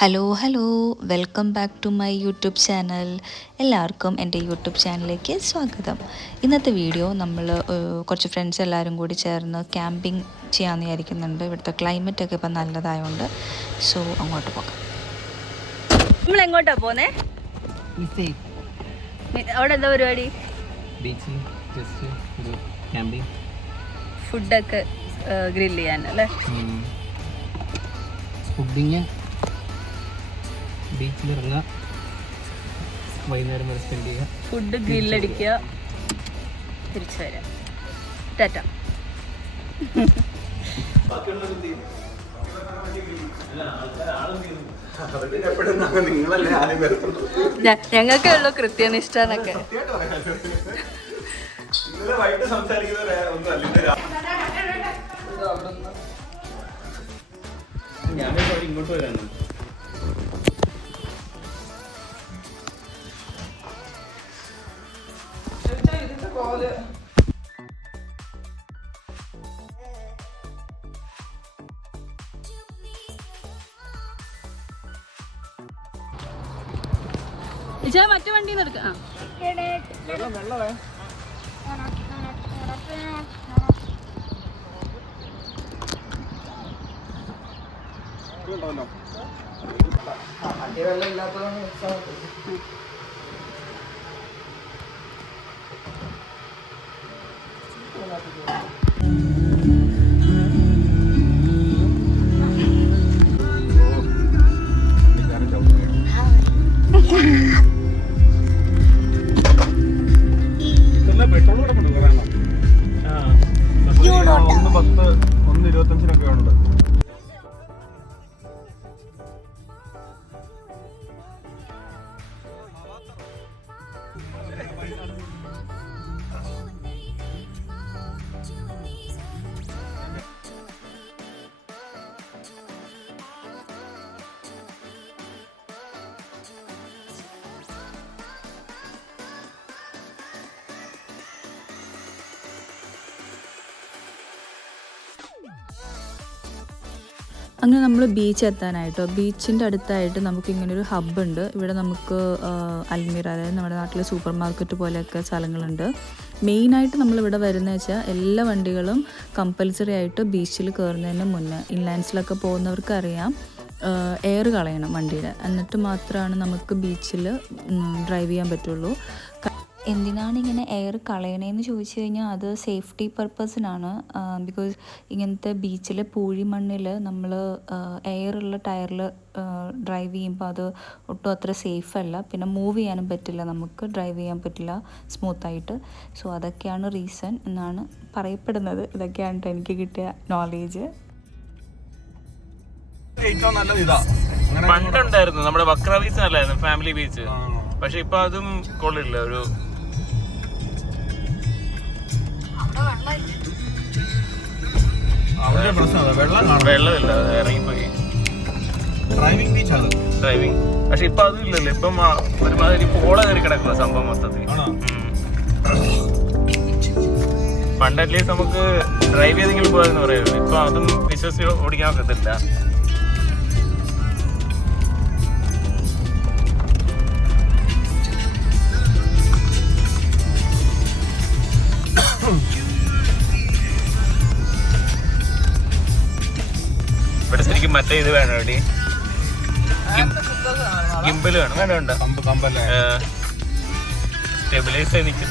Hello welcome back to my YouTube channel. എല്ലാവർക്കും എൻ്റെ YouTube ചാനലിലേക്ക് സ്വാഗതം. ഇന്നത്തെ വീഡിയോ നമ്മൾ കുറച്ച് ഫ്രണ്ട്സ് എല്ലാവരും കൂടി ചേർന്ന് ക്യാമ്പിംഗ് ചെയ്യാമെന്ന് വിചാരിക്കുന്നുണ്ട്. ഇവിടുത്തെ ക്ലൈമറ്റൊക്കെ ഇപ്പം നല്ലതായതുകൊണ്ട് സോ അങ്ങോട്ട് പോകാം. നമ്മൾ എങ്ങോട്ടാണ് പോകുന്നത്? അവിടെ എന്താ പരിപാടി? ഫുഡൊക്കെ ഗ്രില്ല് ചെയ്യാനല്ലേ? ഫുഡിങ് ബീച്ചിലിറങ്ങുക, വൈകുന്നേരം വരെ സ്പെൻഡ് ചെയ്യുക, ഫുഡ് ഗ്രില്ലടിക്കുക, തിരിച്ചു വരാം. ടാറ്റ. ഞങ്ങൾക്ക് ഉള്ളു കൃത്യനിഷ്ഠ എന്നൊക്കെ. ഇങ്ങോട്ട് വരാണ്. മറ്റു വണ്ടിന്ന് എടുക്കാം. പെട്രോൾ കൂടെ കൊണ്ട് പറയാനോ? 1.10 1.25 ഉണ്ട്. അങ്ങനെ നമ്മൾ ബീച്ച് എത്താനായിട്ടോ, ബീച്ചിൻ്റെ അടുത്തായിട്ട് നമുക്കിങ്ങനൊരു ഹബ്ബുണ്ട്. ഇവിടെ നമുക്ക് അൽമീറ, അതായത് നമ്മുടെ നാട്ടിലെ സൂപ്പർ മാർക്കറ്റ് പോലെയൊക്കെ സ്ഥലങ്ങളുണ്ട്. മെയിനായിട്ട് നമ്മളിവിടെ വരുന്നത് വെച്ചാൽ എല്ലാ വണ്ടികളും കമ്പൽസറി ആയിട്ട് ബീച്ചിൽ കയറുന്നതിന് മുന്നേ ഇൻലാൻഡ്സിലൊക്കെ പോകുന്നവർക്ക് അറിയാം, എയർ കളയണം വണ്ടിയുടെ, എന്നിട്ട് മാത്രമാണ് നമുക്ക് ബീച്ചിൽ ഡ്രൈവ് ചെയ്യാൻ പറ്റുള്ളൂ. എന്തിനാണ് ഇങ്ങനെ എയർ കളയണേന്ന് ചോദിച്ചു കഴിഞ്ഞാൽ അത് സേഫ്റ്റി പർപ്പസിനാണ്. ബിക്കോസ് ഇങ്ങനത്തെ ബീച്ചിലെ പൂഴിമണ്ണിൽ നമ്മൾ എയറുള്ള ടയറിൽ ഡ്രൈവ് ചെയ്യുമ്പോൾ അത് ഒട്ടും അത്ര സേഫ് അല്ല. പിന്നെ മൂവ് ചെയ്യാനും പറ്റില്ല, നമുക്ക് ഡ്രൈവ് ചെയ്യാൻ പറ്റില്ല സ്മൂത്തായിട്ട്. സോ അതൊക്കെയാണ് റീസൺ എന്നാണ് പറയപ്പെടുന്നത്. ഇതൊക്കെയാണ് എനിക്ക് കിട്ടിയ നോളേജ്. പണ്ടുണ്ടായിരുന്നു നമ്മുടെ വക്ര ബീച്ച് നല്ലായിരുന്നു, ഫാമിലി ബീച്ച്. പക്ഷെ ഇപ്പൊ അതും കൊള്ളില്ല. ഒരു വെള്ളമില്ല, ഇറങ്ങിപ്പോയി. ഡ്രൈവിംഗ് പക്ഷെ ഇപ്പൊ അതും ഇല്ലല്ലോ. ഇപ്പം ഒരുമാതിരി പോള കയറി കിടക്കുക സംഭവം മൊത്തത്തിൽ. പണ്ട് അറ്റ്ലീസ്റ്റ് നമുക്ക് ഡ്രൈവ് ചെയ്തെങ്കിലും പോയെന്ന് പറയുള്ളൂ. ഇപ്പൊ അതും വിശ്വസിച്ച് ഓടിക്കാൻ പറ്റത്തില്ല. ഇവിടെ ശരിക്കും മറ്റേ ഇത് വേണം, എവിടെ ഗിംബൽ വേണം. വേണ്ട സ്റ്റെബിലൈസ് ചെയ്ത് നിൽക്കും.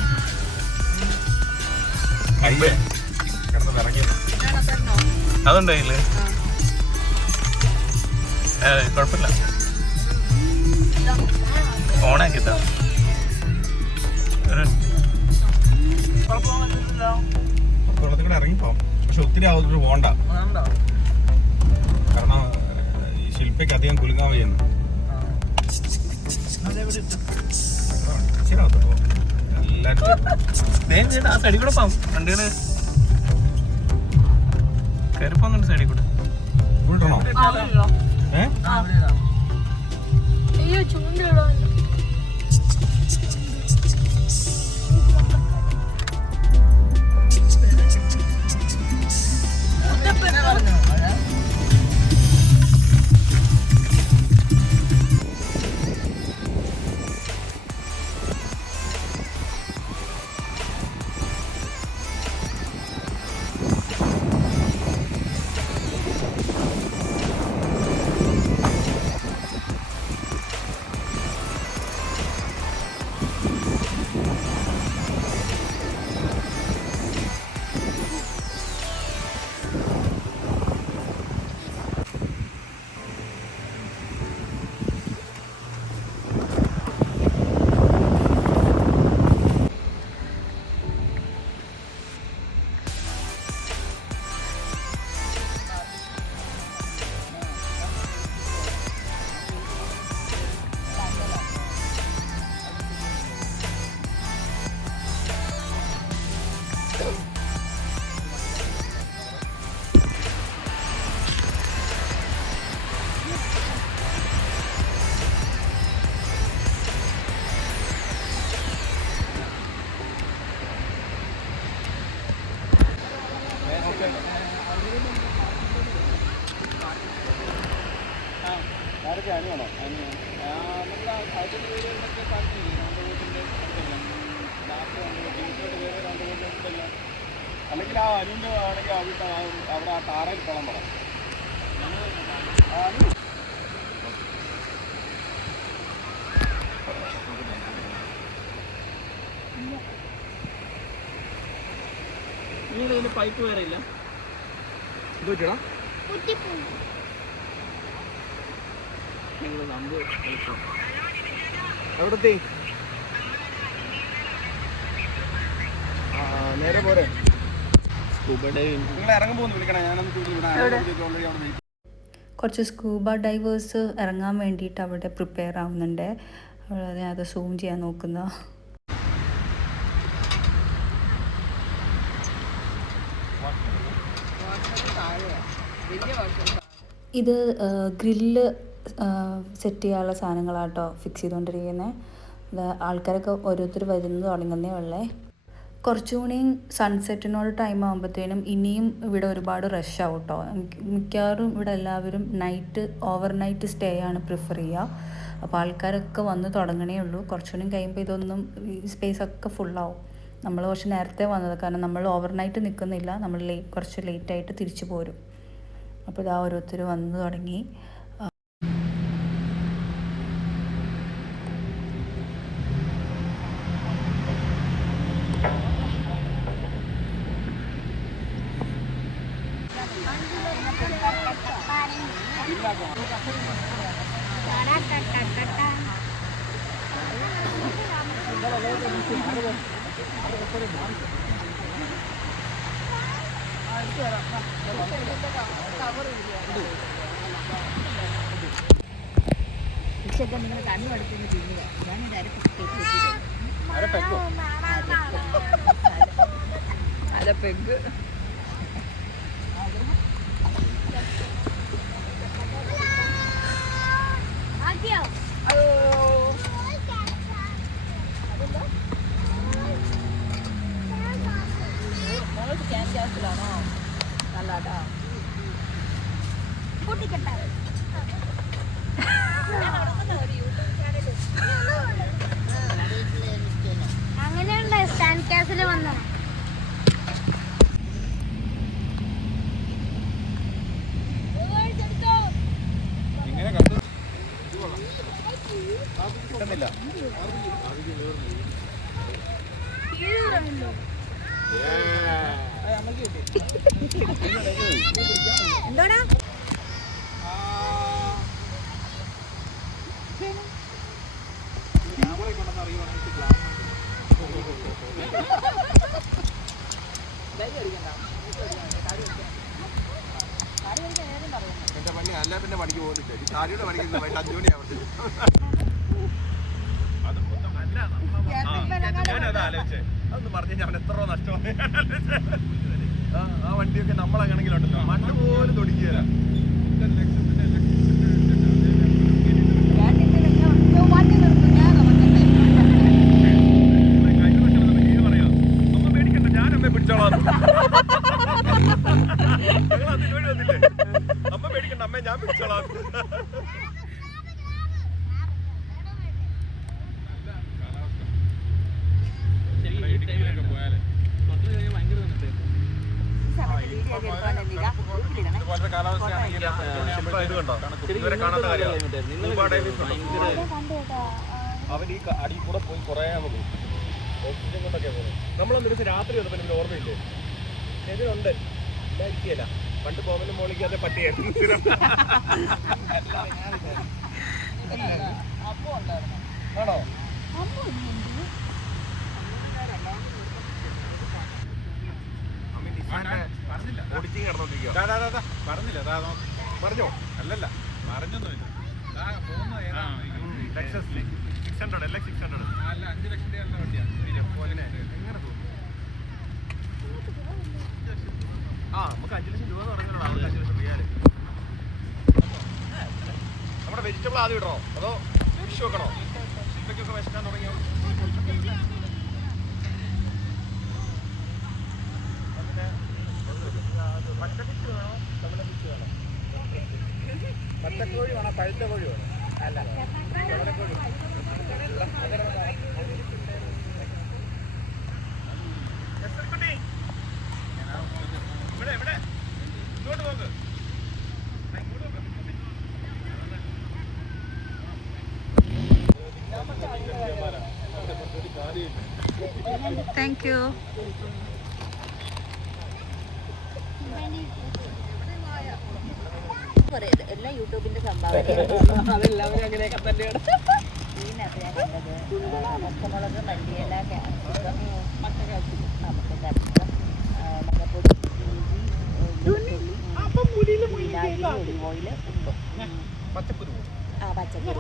അതുണ്ടായില്ലേ? കുഴപ്പമില്ല, ഓണാക്കിത്താ. ഇറങ്ങിപ്പോ പക്ഷെ ഒത്തിരി ആവുന്നത് പോണ്ട, കാരണം ഈ ശില്പയ്ക്ക് അധികം കുലുങ്ങാൻ വയ്യുന്നു. എല്ലാരും ആ സൈഡിൽ കൂടെ പോവാം. വണ്ടികള് കയറി പോകുന്നുണ്ട് സൈഡിൽ കൂടെ. അല്ലെങ്കിൽ ആ അനുവിൻ്റെ ആണെങ്കിൽ അവിടെ ആ താറയിൽ പോകാൻ പറ. നിങ്ങളുടെ പൈപ്പ് വേറെ ഇല്ല? ഇത് വെച്ചടാ ഞങ്ങൾ നമ്പ് എവിടെത്തി? നേരെ പോരെ. സ്കൂബ ഡൈവിംഗ് നിങ്ങൾ ഇറങ്ങുമ്പോൾ ഒന്ന് വിളിക്കണം. ഞാനൊന്ന് ഇവിടെ കുറച്ച് സ്കൂബ ഡൈവേഴ്സ് ഇറങ്ങാൻ വേണ്ടിയിട്ട് അവിടെ പ്രിപ്പയർ ആവുന്നുണ്ട്. അത് സൂം ചെയ്യാൻ നോക്കുന്ന. ഇത് ഗ്രില്ല് സെറ്റ് ചെയ്യാനുള്ള സാധനങ്ങളാട്ടോ ഫിക്സ് ചെയ്തുകൊണ്ടിരിക്കുന്നത്. ആൾക്കാരൊക്കെ ഓരോരുത്തർ വരുന്നത് തുടങ്ങുന്നേ ഉള്ളേ. കുറച്ചുകൂടി സൺസെറ്റിനോട് ടൈം ആകുമ്പോഴത്തേനും ഇനിയും ഇവിടെ ഒരുപാട് റഷ് ആവും കേട്ടോ. മിക്കവാറും ഇവിടെ എല്ലാവരും ഓവർനൈറ്റ് സ്റ്റേ ആണ് പ്രിഫർ ചെയ്യുക. അപ്പോൾ ആൾക്കാരൊക്കെ വന്ന് തുടങ്ങണേ ഉള്ളൂ. കുറച്ചുകൂടി കഴിയുമ്പോൾ ഇതൊന്നും ഈ സ്പേസൊക്കെ ഫുള്ളാവും. നമ്മൾ കുറച്ച് നേരത്തെ വന്നത്, കാരണം നമ്മൾ ഓവർനൈറ്റ് നിൽക്കുന്നില്ല. നമ്മൾ കുറച്ച് ലേറ്റായിട്ട് തിരിച്ചു പോരും. അപ്പോൾ ഇതാ ഓരോരുത്തർ വന്ന് തുടങ്ങി. അരപ്പെഗ് അങ്ങനെയുണ്ട് സ്റ്റാൻഡ് ക്യാസിൽ വന്ന കിട്ടുന്നില്ല. എന്താടാ എന്റെ പണി അല്ല, പിന്നെ പണിക്ക് പോകുന്നില്ല. ഈ കാരിയുടെ പണിക്കുന്ന 5 മണിയാവട്ടെ. ഞാനത് ആലോചിച്ചേ. അതൊന്ന് പറഞ്ഞു ഞാൻ എത്ര രൂപ നഷ്ടമാണ്. ആ വണ്ടിയൊക്കെ നമ്മളങ്ങനെങ്കിലുണ്ടല്ലോ, മണ്ണ് പോലും തൊടിക്കുകയില്ല. അമ്മ പേടിക്കണ്ട, ഞാൻ അമ്മയെ പിടിച്ചോളാം. ഞങ്ങൾ അതിന് വേണ്ടി വന്നില്ലേ? അമ്മ പേടിക്കണ്ട, അമ്മയെ ഞാൻ പിടിച്ചോളാം. ഇതുപോലത്തെ കാലാവസ്ഥയാണെങ്കിൽ ഇത് കണ്ടോ, ഇതുവരെ കാണാത്ത കാര്യമാണ്. അവൻ ഈ അടിയിൽ കൂടെ പോയി കുറേ നമുക്ക് ഓക്സിജൻ കൊണ്ടൊക്കെ പോകുന്നത്. നമ്മളൊന്നും ദിവസം രാത്രി വന്നപ്പോൾ എനിക്ക് ഓർമ്മയില്ലേ? ഇതിനുണ്ട്, ഇല്ലായിരിക്കില്ല. പണ്ട് പോകലും മോളിക്കാതെ പട്ടിയായിരുന്നു. ആണോ? പറഞ്ഞില്ല, പറഞ്ഞോ? അല്ലല്ല, പറഞ്ഞൊന്നുമില്ല. 600 അല്ല 600 അല്ല 5 ലക്ഷം രൂപ വണ്ടിയാണ്. എങ്ങനെ തോന്നുന്നു? നമുക്ക് 5 ലക്ഷം രൂപ പറഞ്ഞല്ലോ. അവർക്ക് 5 ലക്ഷം റിയാല്. നമ്മുടെ വെജിറ്റബിൾ ആദ്യം ഇടണോ അതോ ഫിഷ് വെക്കണോ? ശില്പയ്ക്കൊക്കെ വിശക്കാൻ തുടങ്ങിയോ? പച്ച ഫിഷ് വേണോ, തമിഴ് ഫിഷ് വേണോ? പച്ചക്കോഴി വേണോ പഴുത്ത കോഴി വേണോ? അല്ല കോഴി. ഇവിടെ ഇങ്ങോട്ട് നോക്ക്. Thank you. എല്ലാം യൂട്യൂബിന്റെ സംഭാവന. അതെല്ലാവരും അങ്ങനെയൊക്കെ തന്നെയാണ്. പച്ചമുളക്, മല്ലിയില, ക്യാപ്സിക്കം, നമുക്ക് മഞ്ഞപ്പൊടി, വിനാഗിരി, ഒലിവ് ഓയിൽ, ഉപ്പ്, പച്ചക്കുരു പച്ചക്കറി.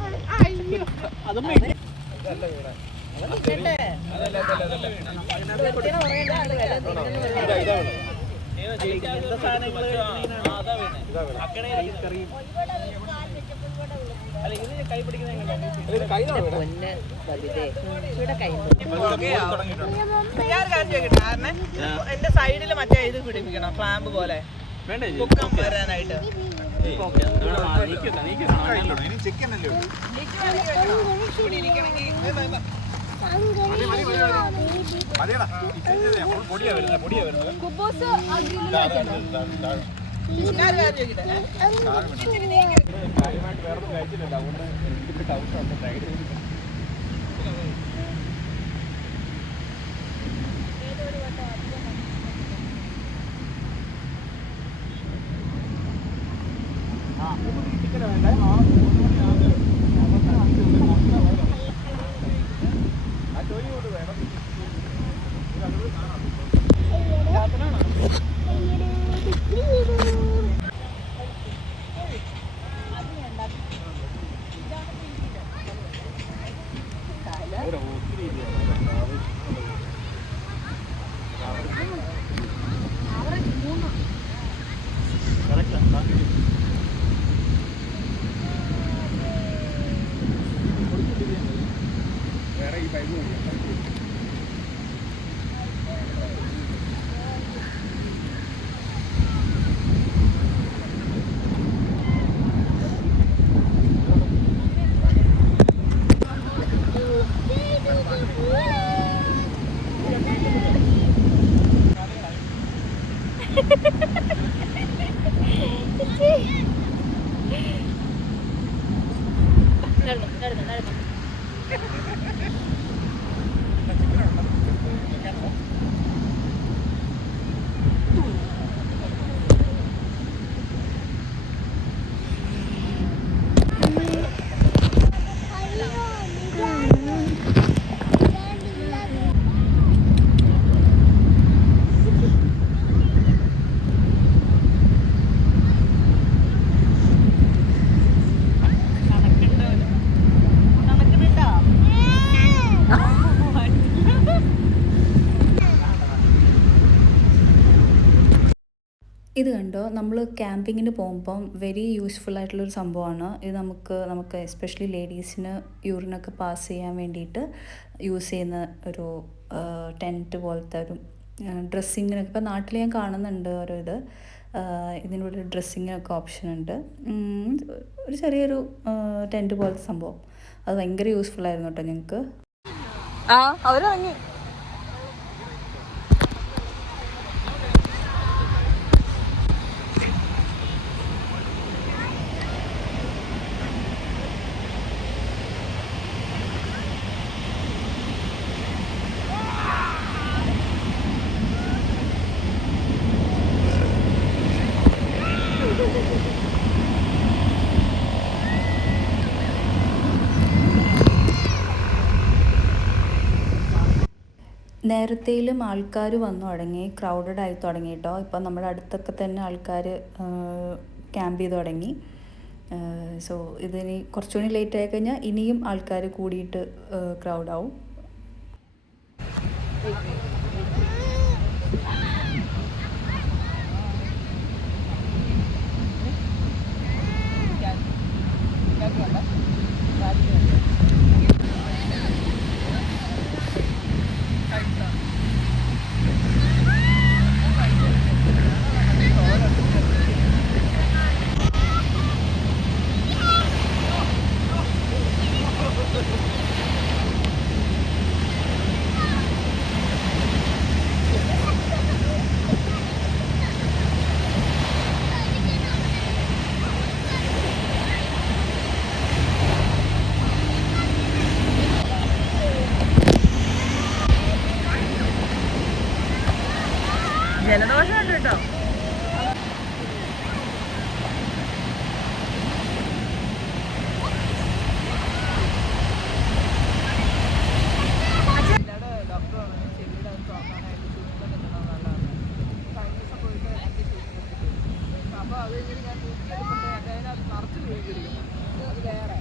പൊന്ന് വലുതേ ഇവിടെ കൈ കാരണം എന്റെ സൈഡില് മറ്റേ ഇത് പിടിപ്പിക്കണം, ക്ലാമ്പ് പോലെ പൊക്കം വരാനായിട്ട്. കാര്യമായിട്ട് വേറെ കഴിച്ചിട്ടില്ല, അതുകൊണ്ട് എനിക്ക് ഡൗട്ടുണ്ട് സൈഡിൽ. വേറെ ഈ പൈപ്പ് ഇത് കണ്ടോ, നമ്മൾ ക്യാമ്പിങ്ങിന് പോകുമ്പം വെരി യൂസ്ഫുൾ ആയിട്ടുള്ളൊരു സംഭവമാണ് ഇത്. നമുക്ക് എസ്പെഷ്യലി ലേഡീസിന് യൂറിനൊക്കെ പാസ് ചെയ്യാൻ വേണ്ടിയിട്ട് യൂസ് ചെയ്യുന്ന ഒരു ടെൻറ്റ് പോലത്തെ ഒരു ഡ്രസ്സിങ്ങിനൊക്കെ. ഇപ്പോൾ നാട്ടിൽ ഞാൻ കാണുന്നുണ്ട് ഓരോ ഇതിനോട് ഡ്രസ്സിങ്ങിനൊക്കെ ഓപ്ഷൻ ഉണ്ട്. ഒരു ചെറിയൊരു ടെൻറ്റ് പോലത്തെ സംഭവം, അത് ഭയങ്കര യൂസ്ഫുൾ ആയിരുന്നു കേട്ടോ ഞങ്ങൾക്ക്. അവരിറങ്ങി. നേരത്തേലും ആൾക്കാർ വന്നു തുടങ്ങി, ക്രൗഡഡ് ആയി തുടങ്ങി കേട്ടോ. ഇപ്പം നമ്മുടെ അടുത്തൊക്കെ തന്നെ ആൾക്കാർ ക്യാമ്പ് ചെയ്ത് തുടങ്ങി. സോ ഇതിനി കുറച്ചുകൂടി ലേറ്റ് ആയി കഴിഞ്ഞാൽ ഇനിയും ആൾക്കാർ കൂടിയിട്ട് ക്രൗഡാവും. ജലദോഷം ഉണ്ട് കേട്ടോ. ഡോക്ടർ പറഞ്ഞു ചെവിയുടെ അത് നോക്കാനായിട്ട് ട്യൂബ് കിട്ടണം നല്ലതാണ്. കഴിഞ്ഞ ദിവസം പോയിട്ട് എനിക്ക് ട്യൂബ് കിട്ടിയിട്ടുണ്ട്. അപ്പോൾ അത് കഴിഞ്ഞ് ഞാൻ തൂക്കിയെടുക്കുമ്പോൾ എൻ്റെ അതിനകത്ത് നിറച്ച് വീഴിരിക്കുന്നു. ഇത് വേറെ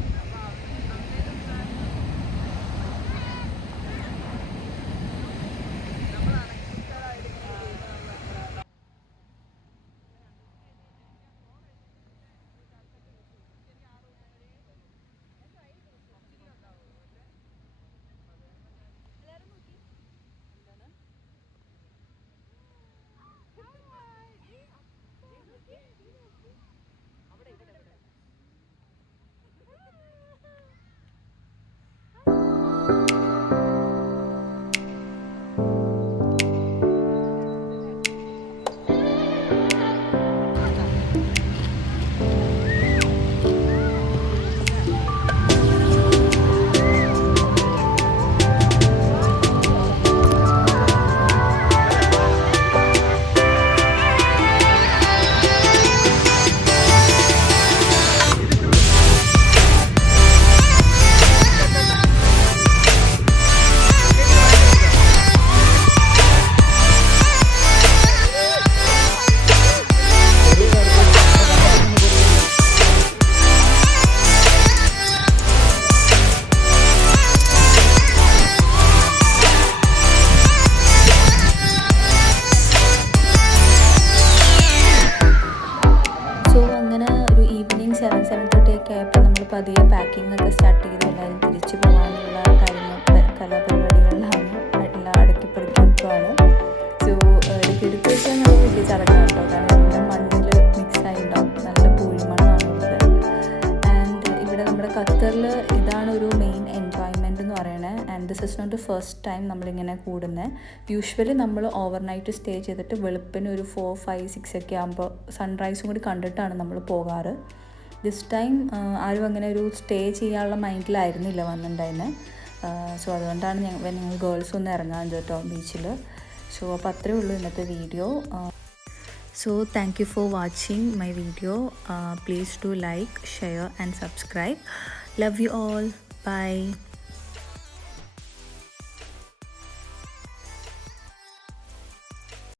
പതിയെ പാക്കിംഗ് ഒക്കെ സ്റ്റാർട്ട് ചെയ്ത് എല്ലാവരും തിരിച്ചു പോകാനുള്ള കാര്യങ്ങൾ കലാപരിപാടികളിലാണ് എല്ലാം അടുക്കിപ്പടുക്കിയാണ്. സോ ഇടുക്കി വെച്ചാൽ നല്ല വലിയ ചടങ്ങാണ് കേട്ടോ. കാരണം ഇവിടെ മണ്ണിൽ മിക്സ് ആയിട്ടുണ്ടാവും, നല്ല പൂഴിമണ്ണാണ് ഇവിടെ. ആൻഡ് ഇവിടെ നമ്മുടെ ഖത്തറിൽ ഇതാണ് ഒരു മെയിൻ എൻജോയ്മെൻറ്റ് എന്ന് പറയുന്നത്. And this is not the first time നമ്മളിങ്ങനെ കൂടുന്നത്. യൂഷ്വലി നമ്മൾ ഓവർനൈറ്റ് സ്റ്റേ ചെയ്തിട്ട് വെളുപ്പിന് ഒരു 4, 5, 6 ഒക്കെ ആകുമ്പോൾ സൺറൈസും കൂടി കണ്ടിട്ടാണ് നമ്മൾ പോകാറ്. ദിസ് ടൈം ആരും അങ്ങനെ ഒരു സ്റ്റേ ചെയ്യാനുള്ള മൈൻഡിലായിരുന്നില്ല വന്നിട്ടുണ്ടായിരുന്നത്. സോ അതുകൊണ്ടാണ് ഞങ്ങൾ ഗേൾസ് ഒന്ന് ഇറങ്ങാൻ കേട്ടോ ബീച്ചിൽ. സോ അപ്പോൾ അത്രയേ ഉള്ളൂ ഇന്നത്തെ video. So thank you for watching my video. Please do like, share and subscribe. Love you all. By.